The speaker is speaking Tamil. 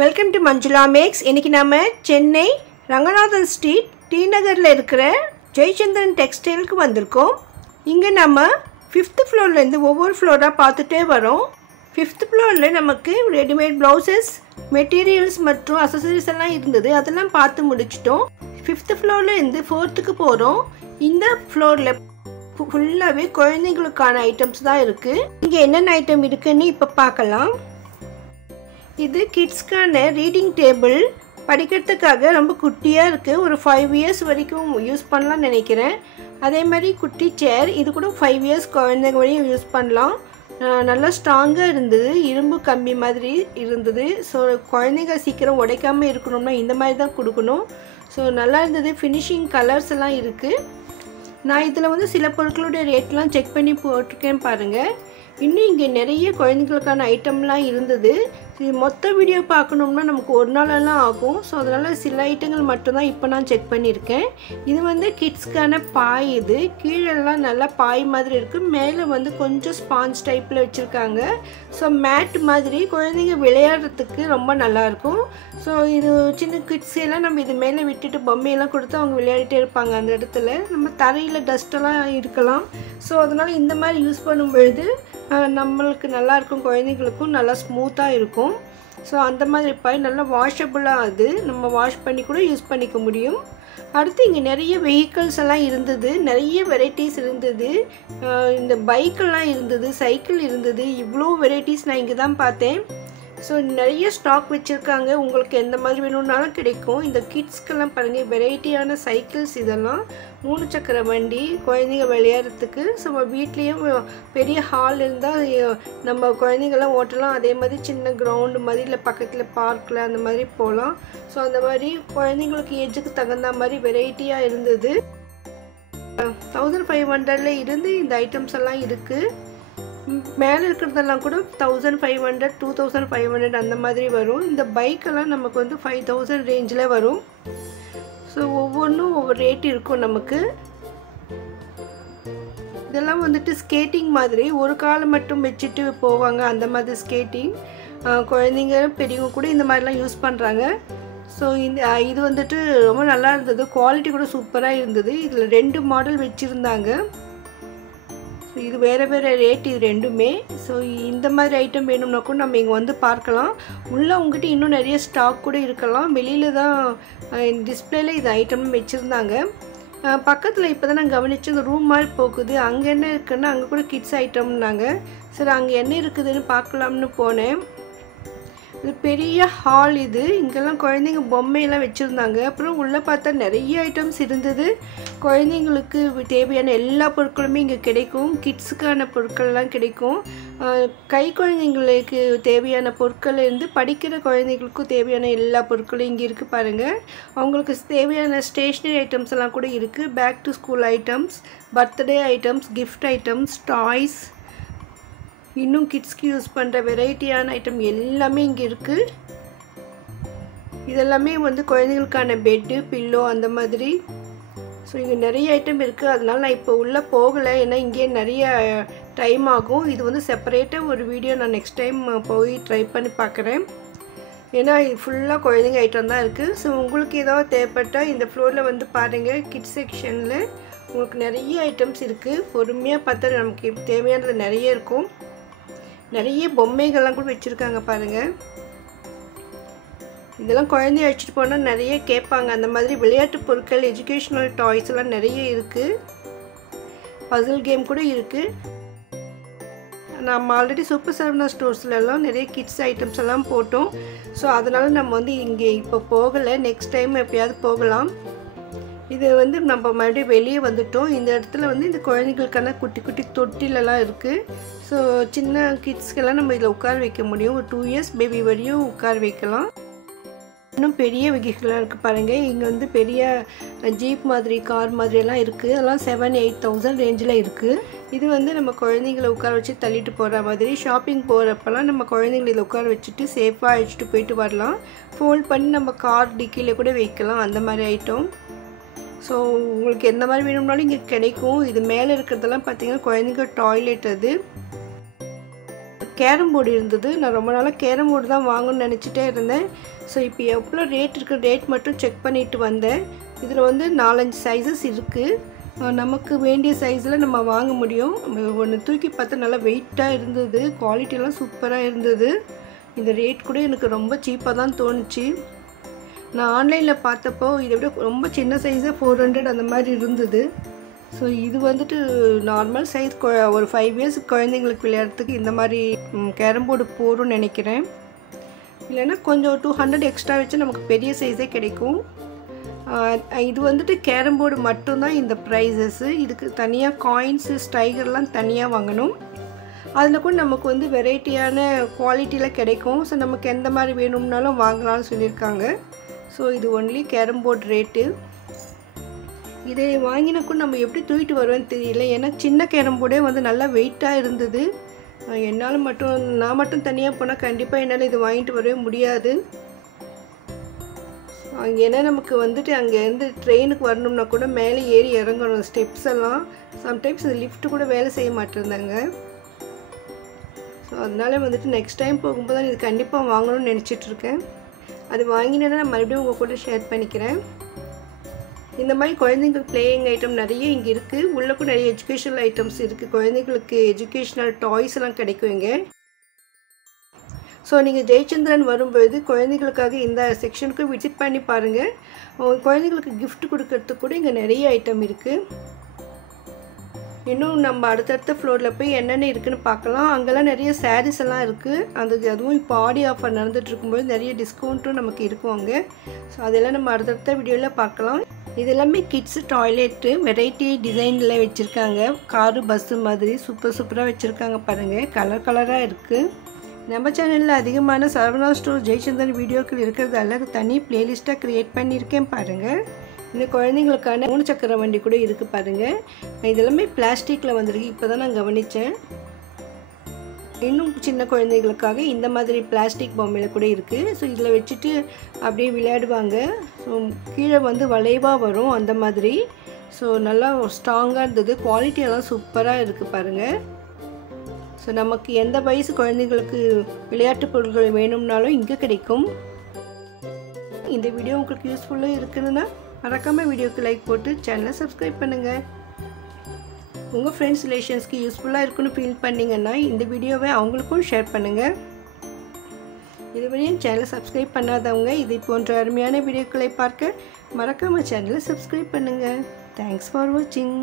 Welcome to Manjula maths. இன்றைக்கி நம்ம சென்னை ரங்கநாதன் ஸ்ட்ரீட் டி நகரில் இருக்கிற ஜெயச்சந்திரன் டெக்ஸ்டைலுக்கு வந்திருக்கோம். இங்கே நம்ம 5th ஃப்ளோர்லேருந்து ஒவ்வொரு ஃப்ளோராக பார்த்துட்டே வரோம். 5th ஃப்ளோரில் நமக்கு ரெடிமேட் ப்ளவுசஸ், மெட்டீரியல்ஸ் மற்றும் அசசரிஸ் எல்லாம் இருந்தது. அதெல்லாம் பார்த்து முடிச்சிட்டோம். 5th ஃப்ளோர்லேருந்து 4th போகிறோம். இந்த ஃப்ளோரில் ஃபுல்லாகவே குழந்தைங்களுக்கான ஐட்டம்ஸ் தான் இருக்குது. இங்கே என்னென்ன ஐட்டம் இருக்குதுன்னு இப்போ பார்க்கலாம். இது கிட்ஸ்க்கான ரீடிங் டேபிள், படிக்கிறதுக்காக ரொம்ப குட்டியாக இருக்குது. ஒரு 5 இயர்ஸ் வரைக்கும் யூஸ் பண்ணலாம்னு நினைக்கிறேன். அதே மாதிரி குட்டி சேர், இது கூட 5 இயர்ஸ் குழந்தைங்க வரையும் யூஸ் பண்ணலாம். நல்லா ஸ்ட்ராங்காக இருந்தது, இரும்பு கம்பி மாதிரி இருந்தது. ஸோ குழந்தைங்க சீக்கிரம் உடைக்காமல் இருக்கணும்னா இந்த மாதிரி தான் கொடுக்கணும். ஸோ நல்லா இருந்தது. ஃபினிஷிங் கலர்ஸ் எல்லாம் இருக்குது. நான் இதில் வந்து சில பொருட்களுடைய ரேட்லாம் செக் பண்ணி போட்டிருக்கேன் பாருங்கள். இன்னும் இங்கே நிறைய குழந்தைங்களுக்கான ஐட்டம்லாம் இருந்தது. இது மொத்த வீடியோ பார்க்கணும்னா நமக்கு ஒரு நாளெல்லாம் ஆகும். ஸோ அதனால் சில ஐட்டங்கள் மட்டும்தான் இப்போ நான் செக் பண்ணியிருக்கேன். இது வந்து கிட்ஸ்க்கான பாய். இது கீழெல்லாம் நல்லா பாய் மாதிரி இருக்குது. மேலே வந்து கொஞ்சம் ஸ்பாஞ்ச் டைப்பில் வச்சுருக்காங்க. ஸோ மேட் மாதிரி குழந்தைங்க விளையாடுறதுக்கு ரொம்ப நல்லாயிருக்கும். ஸோ இது சின்ன கிட்ஸ் எல்லாம் நம்ம இது மேலே விட்டுட்டு பொம்மையெல்லாம் கொடுத்து அவங்க விளையாடிட்டே இருப்பாங்க. அந்த இடத்துல நம்ம தரையில் டஸ்ட்டெல்லாம் இருக்கலாம். ஸோ அதனால் இந்த மாதிரி யூஸ் பண்ணும்பொழுது நம்மளுக்கு நல்லாயிருக்கும், குழந்தைங்களுக்கும் நல்லா ஸ்மூத்தாக இருக்கும். ஸோ அந்த மாதிரி பாய் நல்லா வாஷபிளாக, அது நம்ம வாஷ் பண்ணி கூட யூஸ் பண்ணிக்க முடியும். அடுத்து இங்கே நிறைய வெஹிக்கிள்ஸ் எல்லாம் இருந்தது. நிறைய வெரைட்டிஸ் இருந்தது. இந்த பைக்கெல்லாம் இருந்தது, சைக்கிள் இருந்தது. இவ்வளோ வெரைட்டிஸ் நான் இங்கே தான் பார்த்தேன். ஸோ நிறைய ஸ்டாக் வச்சுருக்காங்க. உங்களுக்கு எந்த மாதிரி வேணும்னாலும் கிடைக்கும். இந்த கிட்ஸ்க்கெல்லாம் பாருங்கள், வெரைட்டியான சைக்கிள்ஸ். இதெல்லாம் 3 சக்கர வண்டி, குழந்தைங்க விளையாடுறதுக்கு. ஸோ வீட்லேயும் பெரிய ஹால் இருந்தால் நம்ம குழந்தைங்கள்லாம் ஓட்டலாம். அதே மாதிரி சின்ன கிரவுண்டு மாதிரி இல்லை பக்கத்தில் பார்க்கில் அந்த மாதிரி போகலாம். ஸோ அந்த மாதிரி குழந்தைங்களுக்கு ஏஜுக்கு தகுந்த மாதிரி வெரைட்டியாக இருந்தது. 1500 இருந்து இந்த ஐட்டம்ஸ் எல்லாம் இருக்குது. மேலே இருக்கிறதெல்லாம் கூட 1500, 2500 அந்த மாதிரி வரும். இந்த பைக்கெல்லாம் நமக்கு வந்து 5000 ரேஞ்சில் வரும். ஸோ ஒவ்வொன்றும் ஒவ்வொரு ரேட் இருக்கும் நமக்கு. இதெல்லாம் வந்துட்டு ஸ்கேட்டிங் மாதிரி, ஒரு காலை மட்டும் வச்சுட்டு போவாங்க. அந்த மாதிரி ஸ்கேட்டிங் குழந்தைங்க பெரியவங்க கூட இந்த மாதிரிலாம் யூஸ் பண்ணுறாங்க. ஸோ இது வந்துட்டு ரொம்ப நல்லா இருந்தது. குவாலிட்டி கூட சூப்பராக இருந்தது. இதில் 2 மாடல் வச்சுருந்தாங்க. ஸோ இது வேறு வேறு ரேட் இது ரெண்டுமே. ஸோ இந்த மாதிரி ஐட்டம் வேணும்னா கூட நம்ம இங்கே வந்து பார்க்கலாம். உள்ளே உங்ககிட்ட இன்னும் நிறைய ஸ்டாக் கூட இருக்கலாம். வெளியில் தான் டிஸ்பிளேயில் இது ஐட்டம் வச்சுருந்தாங்க. பக்கத்தில் இப்போ தான் நான் கவனித்து இந்த ரூம் மாதிரி போகுது. அங்கே என்ன இருக்குன்னா அங்கே கூட கிட்ஸ் ஐட்டம்னாங்க. சரி அங்கே என்ன இருக்குதுன்னு பார்க்கலாம்னு போனேன். இது பெரிய ஹால். இது இங்கெல்லாம் குழந்தைங்க பொம்மையெல்லாம் வச்சுருந்தாங்க. அப்புறம் உள்ளே பார்த்தா நிறைய ஐட்டம்ஸ் இருந்தது. குழந்தைங்களுக்கு தேவையான எல்லா பொருட்களுமே இங்கே கிடைக்கும். கிட்ஸுக்கான பொருட்கள்லாம் கிடைக்கும். கை குழந்தைங்களுக்கு தேவையான பொருட்கள் இருந்து படிக்கிற குழந்தைங்களுக்கும் தேவையான எல்லா பொருட்களும் இங்கே இருக்குது பாருங்கள். அவங்களுக்கு தேவையான ஸ்டேஷ்னரி ஐட்டம்ஸ் எல்லாம் கூட இருக்குது. Back to school items, birthday items, gift items, toys, இன்னும் கிட்ஸ்க்கு யூஸ் பண்ணுற வெரைட்டியான ஐட்டம் எல்லாமே இங்கே இருக்குது. இதெல்லாமே வந்து குழந்தைங்களுக்கான பெட்டு, பில்லோ அந்த மாதிரி. ஸோ இங்கே நிறைய ஐட்டம் இருக்குது. அதனால் நான் இப்போ உள்ளே போகலை, ஏன்னா இங்கே நிறைய டைம் ஆகும். இது வந்து செப்பரேட்டாக ஒரு வீடியோ நான் நெக்ஸ்ட் டைம் போய் ட்ரை பண்ணி பார்க்குறேன். ஏன்னா இது ஃபுல்லாக குழந்தைங்க ஐட்டம் தான் இருக்குது. ஸோ உங்களுக்கு ஏதாவது தேவைப்பட்டால் இந்த ஃப்ளோரில் வந்து பாருங்கள். கிட்ஸ் செக்ஷனில் உங்களுக்கு நிறைய ஐட்டம்ஸ் இருக்குது. பொறுமையாக பார்த்தா நமக்கு தேவையானது நிறைய இருக்கும். நிறைய பொம்மைகள்லாம் கூட வச்சுருக்காங்க பாருங்கள். இதெல்லாம் குழந்தைய வச்சுட்டு போனால் நிறைய கேட்பாங்க. அந்த மாதிரி விளையாட்டு பொருட்கள், எஜுகேஷ்னல் டாய்ஸ் எல்லாம் நிறைய இருக்குது. பசில் கேம் கூட இருக்குது. நம்ம ஆல்ரெடி சூப்பர் சரவணா ஸ்டோர்ஸ்லாம் நிறைய கிட்ஸ் ஐட்டம்ஸ் எல்லாம் போட்டோம். ஸோ அதனால் நம்ம வந்து இங்கே இப்போ போகலை. நெக்ஸ்ட் டைம் எப்போயாவது போகலாம். இது வந்து நம்ம மறுபடியும் வெளியே வந்துட்டோம். இந்த இடத்துல வந்து இந்த குழந்தைங்களுக்கான குட்டி குட்டி தொட்டிலெல்லாம் இருக்குது. ஸோ சின்ன கிட்ஸ்க்கெல்லாம் நம்ம இதில் உட்கார வைக்க முடியும். ஒரு 2 இயர்ஸ் பேபி வரையும் உட்கார வைக்கலாம். இன்னும் பெரிய வெஹிக்கிளாக இருக்குது பாருங்கள். இங்கே வந்து பெரிய ஜீப் மாதிரி, கார் மாதிரியெல்லாம் இருக்குது. அதெல்லாம் 7-8,000 ரேஞ்சில் இருக்குது. இது வந்து நம்ம குழந்தைங்கள உட்கார வச்சு தள்ளிட்டு போகிற மாதிரி. ஷாப்பிங் போகிறப்பெல்லாம் நம்ம குழந்தைங்கள இதில் உட்கார வச்சுட்டு சேஃபாக அழைச்சிட்டு போயிட்டு வரலாம். ஃபோல்ட் பண்ணி நம்ம கார் டிக்கியில் கூட வைக்கலாம். அந்த மாதிரி ஐட்டம். ஸோ உங்களுக்கு எந்த மாதிரி வேணும்னாலும் இங்கே கிடைக்கும். இது மேலே இருக்கிறதெல்லாம் பார்த்தீங்கன்னா குழந்தைங்க டாய்லெட். அது கேரம் போர்டு இருந்தது. நான் ரொம்ப நாளாக கேரம் போர்டு தான் வாங்கணும்னு நினச்சிட்டே இருந்தேன். ஸோ இப்போ எவ்வளோ ரேட் இருக்குது ரேட் மட்டும் செக் பண்ணிவிட்டு வந்தேன். இதில் வந்து 4-5 சைஸஸ் இருக்குது. நமக்கு வேண்டிய சைஸில் நம்ம வாங்க முடியும். ஒன்று தூக்கி பார்த்தா நல்லா வெயிட்டாக இருந்தது, குவாலிட்டியெல்லாம் சூப்பராக இருந்தது. இந்த ரேட் கூட எனக்கு ரொம்ப சீப்பாக தான் தோணுச்சு. நான் ஆன்லைனில் பார்த்தப்போ இதை விட ரொம்ப சின்ன சைஸாக 400 அந்த மாதிரி இருந்தது. ஸோ இது வந்துட்டு நார்மல் சைஸ் ஒரு 5 இயர்ஸ் குழந்தைங்களுக்கு விளையாடுறதுக்கு இந்த மாதிரி கேரம் போர்டு போடும்னு நினைக்கிறேன். இல்லைன்னா கொஞ்சம் 200 எக்ஸ்ட்ரா வச்சு நமக்கு பெரிய சைஸே கிடைக்கும். இது வந்துட்டு கேரம் போர்டு மட்டும்தான் இந்த ப்ரைஸஸ்ஸு. இதுக்கு தனியாக காயின்ஸு ஸ்டைகர்லாம் தனியாக வாங்கணும். அதில் கூட நமக்கு வந்து வெரைட்டியான குவாலிட்டியில் கிடைக்கும். ஸோ நமக்கு எந்த மாதிரி வேணும்னாலும் வாங்கலாம்னு சொல்லியிருக்காங்க. ஸோ இது ஒன்லி கேரம் போர்டு ரேட்டு. இதை வாங்கினா கூட நம்ம எப்படி தூக்கிட்டு வருவேன்னு தெரியல. ஏன்னா சின்ன கேரம் போர்டே வந்து நல்லா வெயிட்டாக இருந்தது. நான் மட்டும் தனியாக போனால் கண்டிப்பாக என்னால் இது வாங்கிட்டு வரவே முடியாது. அங்கே ஏன்னா நமக்கு வந்துட்டு அங்கேருந்து ட்ரெயினுக்கு வரணும்னா கூட மேலே ஏறி இறங்கணும் ஸ்டெப்ஸ் எல்லாம். சம்டைம்ஸ் இந்த லிஃப்ட்டு கூட வேலை செய்ய மாட்டேருந்தாங்க. ஸோ அதனால வந்துட்டு நெக்ஸ்ட் டைம் போகும்போது தான் இது கண்டிப்பாக வாங்கணும்னு நினச்சிட்ருக்கேன். அது வாங்கினேன்னா நான் மறுபடியும் உங்கள் கூட ஷேர் பண்ணிக்கிறேன். இந்த மாதிரி குழந்தைங்களுக்கு பிளேயிங் ஐட்டம் நிறைய இங்கே இருக்குது. உள்ளக்கும் நிறைய எஜுகேஷனல் ஐட்டம்ஸ் இருக்குது. குழந்தைங்களுக்கு எஜுகேஷ்னல் டாய்ஸ் எல்லாம் கிடைக்கும் இங்கே. ஸோ நீங்கள் ஜெயச்சந்திரன் வரும்போது குழந்தைங்களுக்காக இந்த செக்ஷனுக்கு விசிட் பண்ணி பாருங்கள். குழந்தைங்களுக்கு கிஃப்ட் கொடுக்கறதுக்கு கூட இங்கே நிறைய ஐட்டம் இருக்குது. இன்னும் நம்ம அடுத்தடுத்த ஃப்ளோரில் போய் என்னென்ன இருக்குதுன்னு பார்க்கலாம். அங்கெல்லாம் நிறைய சாரீஸ் எல்லாம் இருக்குது. அதுவும் இப்போ ஆடி ஆஃபர் நடந்துட்டு இருக்கும்போது நிறைய டிஸ்கவுண்ட்டும் நமக்கு இருக்கும் அங்கே. ஸோ அதெல்லாம் நம்ம அடுத்தடுத்த வீடியோவில் பார்க்கலாம். இது எல்லாமே கிட்ஸு டாய்லெட்டு வெரைட்டி டிசைனில் வச்சுருக்காங்க. காரு பஸ்ஸு மாதிரி சூப்பராக வச்சுருக்காங்க பாருங்கள். கலராக இருக்குது. நம்ம சேனலில் அதிகமான சரவணா ஸ்டோர் ஜெயச்சந்திரன் வீடியோக்கள் இருக்கிறதால தனி பிளேலிஸ்ட்டாக க்ரியேட் பண்ணியிருக்கேன் பாருங்கள். இந்த குழந்தைங்களுக்கான 3 சக்கர வண்டி கூட இருக்குது பாருங்கள். இதெல்லாமே பிளாஸ்டிக்கில் வந்திருக்கு. இப்போ தான் நான் கவனித்தேன். இன்னும் சின்ன குழந்தைகளுக்காக இந்த மாதிரி பிளாஸ்டிக் பொம்மையில் கூட இருக்குது. ஸோ இதில் வச்சுட்டு அப்படியே விளையாடுவாங்க. ஸோ கீழே வந்து வளைவாக வரும் அந்த மாதிரி. ஸோ நல்லா ஸ்ட்ராங்காக இருந்தது. குவாலிட்டியெல்லாம் சூப்பராக இருக்குது பாருங்கள். ஸோ நமக்கு எந்த வயசு குழந்தைங்களுக்கு விளையாட்டு பொருட்கள் வேணும்னாலும் இங்கே கிடைக்கும். இந்த வீடியோ உங்களுக்கு யூஸ்ஃபுல்லாக இருக்குதுன்னா மறக்காமல் வீடியோக்கு லைக் போட்டு சேனலை சப்ஸ்கிரைப் பண்ணுங்கள். உங்கள் ஃப்ரெண்ட்ஸ் ரிலேஷன்ஸ்க்கு யூஸ்ஃபுல்லாக இருக்குன்னு ஃபீல் பண்ணிங்கன்னா இந்த வீடியோவை அவங்களுக்கும் ஷேர் பண்ணுங்கள். இதுவரையும் சேனலை சப்ஸ்கிரைப் பண்ணாதவங்க இதை போன்ற அருமையான வீடியோக்களை பார்க்க மறக்காமல் சேனலை சப்ஸ்கிரைப் பண்ணுங்கள். தேங்க்ஸ் ஃபார் வாட்சிங்.